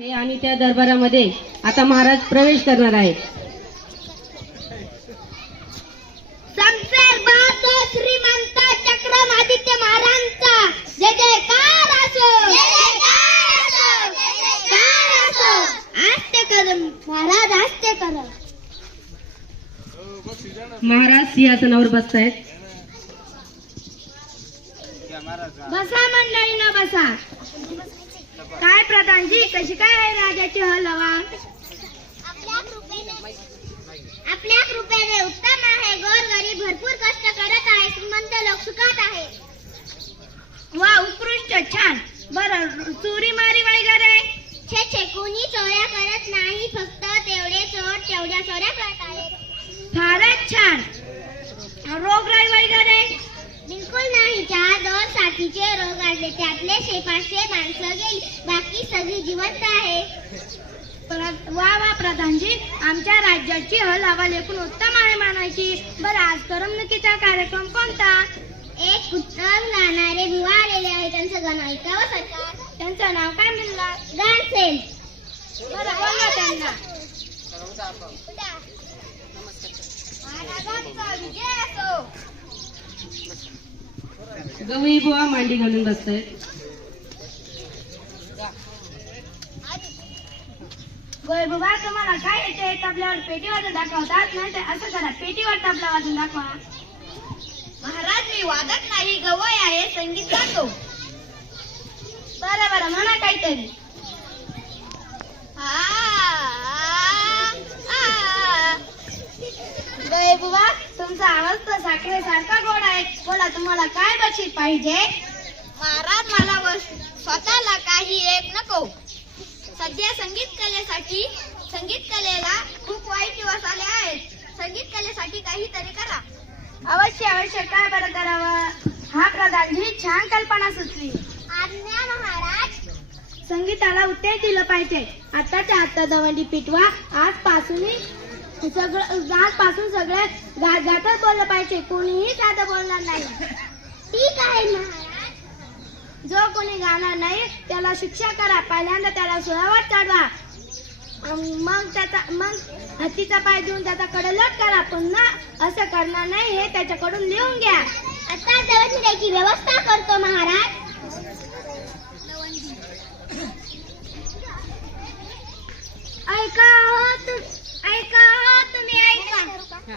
हे आणि त्या दरबारामध्ये आता महाराज प्रवेश करणार आहेत. संसार बहातो श्रीमंत चक्रमादित्य महाराजांचा जय जयकार असो, जय जयकार असो, जय जयकार असो. आस्ते कर महाराज, आस्ते कर. महाराज सिंहासनावर बसतायत. बसा मंडळीनं बसा. काय प्रधानजी, कशी काय आहे राजाची हलवा? आपल्या कृपेने उत्तम आहे. गोरगरीब भरपूर कष्ट करत आहे. श्रीमंत लोक सुखात आहे. वा, उत्कृष्ट, छान. बरं, चोरी मारी वगैरे? छे छे, कोणी चोऱ्या करत नाही. फक्त तेवढे चोर तेवढ्या चोऱ्या करत आहेत. फारच छान. रोगराई वगैरे? बिलकुल नाही. 4 साथीचे रोग आले, त्यातले 500 माणसं गेली, बाकी सगळी जिवंत आहे. वा वा प्रधानजी, आमच्या राज्याची हवा लेखून उत्तम आहे म्हणायची. बरं, आज करमणुकीचा कार्यक्रम कोणता? एक उत्तम गाणारे बुवा आलेले आहे, त्यांचं गाणं ऐकावं सरकार. त्यांचं नाव काय म्हणला? गानसेन. बरं, बोला त्यांना. महाराजांचा विजय असो. गवई बुवा मांडी घालून बसतायत. गोळबुवा, तुम्हाला काय येते? तबल्यावर पेटी वाजून दाखवतात, नाही तर असं करा, पेटीवर तबला वाजून दाखवा. महाराज, मी वादक नाही, गवई आहे, संगीत गातो. बरं बरं, म्हणा काहीतरी. गोळबुवा, तुमचा आवाज तर साखरेसारखा गोड आहे. बोला, तुम्हाला काय बक्षीस पाहिजे? महाराज, मला स्वतःला काही एक नको. सध्या संगीत कलेला खूप वाईट दिवस आले आहेत. संगीत कलेसाठी काहीतरी करा. अवश्य अवश्य, काय बरं करावं? हा प्रधानजी, छान कल्पना सुचली. आज्ञा महाराज. संगीताला उत्तेज दिलं पाहिजे. आताच्या आता दवंडी पिटवा. आजपासून सगळे गातच बोललं पाहिजे. कोणीही साधं बोलणार नाही. ठीक आहे महाराज. जो कोणी गाणार नाही त्याला शिक्षा करा. पहिल्यांदा त्याला सुळावर चढवा, मग हत्तीचा पाय देऊन त्याचा कडलोट करा. पुन्हा असं करणार नाही हे त्याच्याकडून लिहून घ्या. आता दवंडीची व्यवस्था करतो महाराज. ऐका हो तुम्ही, ऐका हो तुम्ही.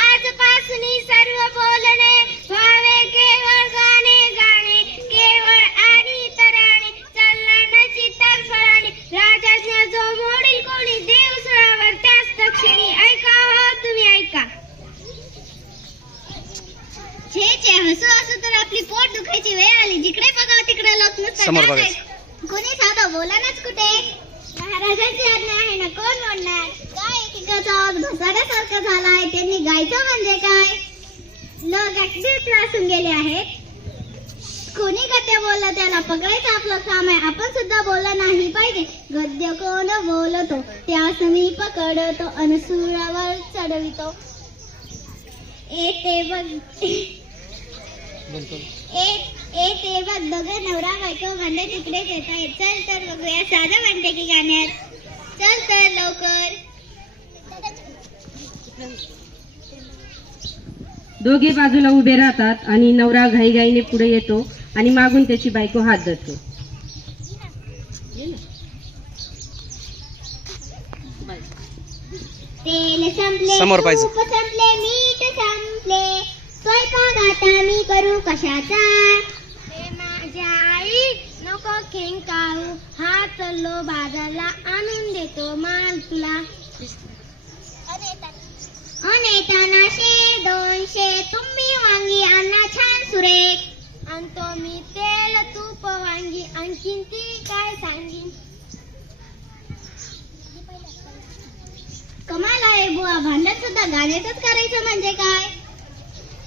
आजपासून सर्व बोलणे व्हावे केवळ गाणे, गाणे केवळ आणि तराणे. चलनाची तरफडाने राजाज्ञा जो मोडील कोणी, देव सुळावर त्याच दक्षिणी. ऐका हो तुम्ही, ऐका. छे हसू हसू तर आपली पोट दुखायची वेळ आली. जिकडे बघावं तिकडे लोक नुसतं कोणी साधं बोलानच कुठे. महाराजांची आज्ञा आहे ना, कोण म्हणणार? काय एकेकाचा आवाज घसाड्यासारखा झाला आहे. त्यांनी गायचं म्हणजे काय? लोक अगदी त्रासून गेले आहेत. कोणी गद्य बोललं त्याला पकडायचं आपलं काम आहे. आपण सुद्धा बोललं नाही पाहिजे. गद्य कोण बोलतो त्यास मी पकडतो, अनसुरावर चढवितो. ते बघ दोघं नवरा बायको भांडे तिकडेच येत आहेत. चल तर बघूया साधं म्हणते की गाण्यात. चल तर लवकर. दोघे बाजूला उभे राहतात आणि नवरा घाईघाईने पुढे येतो आणि मागून त्याची बायको हात धरतो. तेल संपले, तूप संपले, मीठ संपले, स्वयंपाक आता मी करू कशाचा? हे माझ्या आई नको खेंकाळू, हा चल्लो बाजारला आणून देतो माल तुला. अनेताना 100-200 तुम्ही वांगी आणा छान सुरेख. आणतो मी तेल तूप वांगी, आणखीन ती काय सांगीन. कमाल आहे बुवा, भांडण सुद्धा गाण्यातच करायचं म्हणजे काय?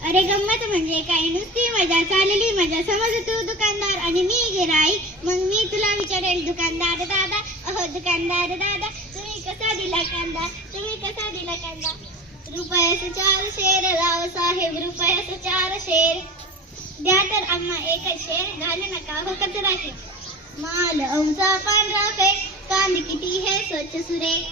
अरे गंमत म्हणजे काय, नुसती मजा, चाललेली मजा. समज तू दुकानदार आणि मी गिराईक. मग मी तुला विचारेल, दुकानदार दादा, अहो दुकानदार दादा, तुम्ही कसा दिला कांदा, तुम्ही कसा दिला कांदा? रुपयाचे 4 शेर राव साहेब, रुपयाचे 4 शेर. द्या तर आम्हा एक शेर घालू नका हो कचराचे. माल आमचा पांढरा फेक कांदे किती हे स्वच्छ सुरेख.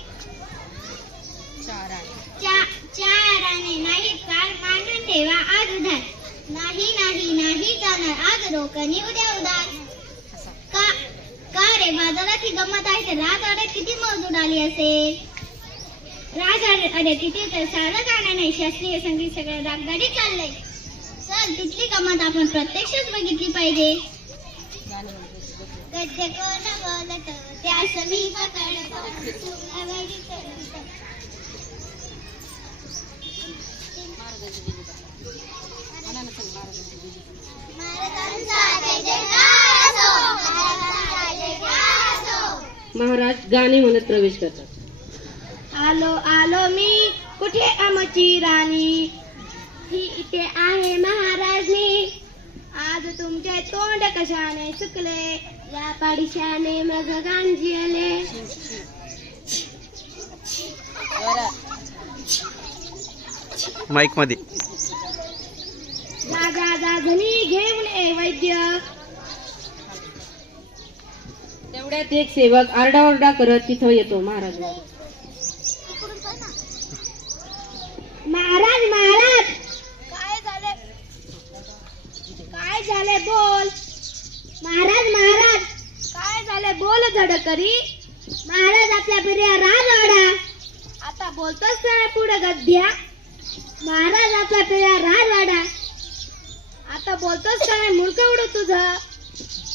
चाराने नाही चाल मांडून ठेवा आज उधार. नाही नाही नाही जाणार आज रोकणी उद्या उधार. का रे बाजारात ही गंमत आहे तर राजवाड्यात किती मौज उडाली असेल. राजवाड्यात तिथे तर साधं गाणं नाही शास्त्रीय संगीत सगळं रागदारी चाललंय. चल तिथली गंमत आपण प्रत्यक्षच बघितली पाहिजे. गद्य कोण बोलत त्यास मी पकडतो. महाराज गाणे म्हणत प्रवेश करतात. आलो आलो मी कुठे आमची राणी. ही इथे आहे महाराजनी. आज तुमचे तोंड कशाने सुकले. या पाडिशाने मग गांजिले. माईक मध्ये राजा जाजनी घेऊन ये वैद्य. तेवढ्यात एक सेवक आरडाओरडा करत तिथं येतो. महाराज महाराज महाराज काय झाले बोल. महाराज महाराज काय झाले बोल झडकरी. महाराज आपल्या बिर्या राजवाडा. आता बोलतोस काय पुढे गद्या. महाराज आपला बिर्या राजवाडा. आता बोलतोस काय मुलक उडू तुझं.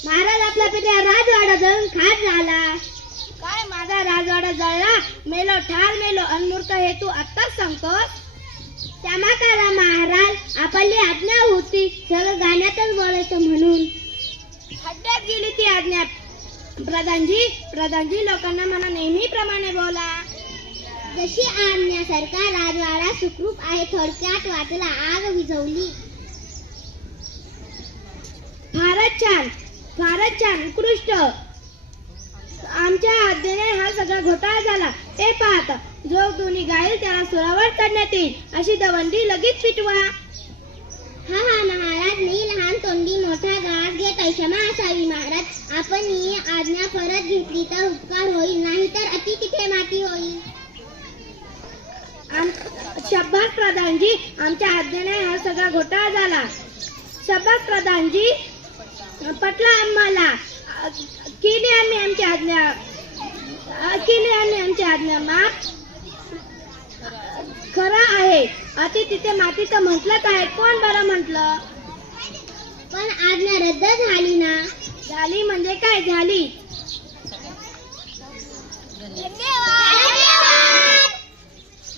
महाराज आपला पित्या राजवाडा जळून खाक झाला. काय माझा राजवाडा जळला मेलो ठार मेलो अनमूर्ख हे तू आत्ताच सांगतोस. क्षमा करा महाराज आपली आज्ञा होती सगळं गाण्यातच बोलायचं म्हणून. खड्ड्यात गेली ती आज्ञा. प्रधानजी लोकांना म्हणा नेहमीप्रमाणे बोला. जशी आज्ञा सरकार राजवाडा सुखरूप आहे. थोडक्यात वाचला आग विझवली. फारच छान उत्कृष्ट. आमच्या आज्ञेने हा सगळा घोटाळा झाला. ते पाहत जो दोन्ही गाईल त्याला सुरावर चढण्यात येईल अशी दवंडी लगेच पिटवा. हा महाराज मी लहान तोंडी मोठा घास घेत क्षमा असावी. महाराज आपण ही आज्ञा परत घेतली तर उपकार होईल नाही तर अति तिथे माती होईल. शब्बास प्रधानजी आमच्या आज्ञेने हा सगळा घोटाळा झाला. शब्बास प्रधानजी पटला आम्हाला. केली आम्ही आमची आज्ञा माफ. खरं आहे अति तिथे मातीचं म्हटलं काय. कोण बरं म्हटलं. पण आज्ञा रद्द झाली ना. झाली म्हणजे काय झाली.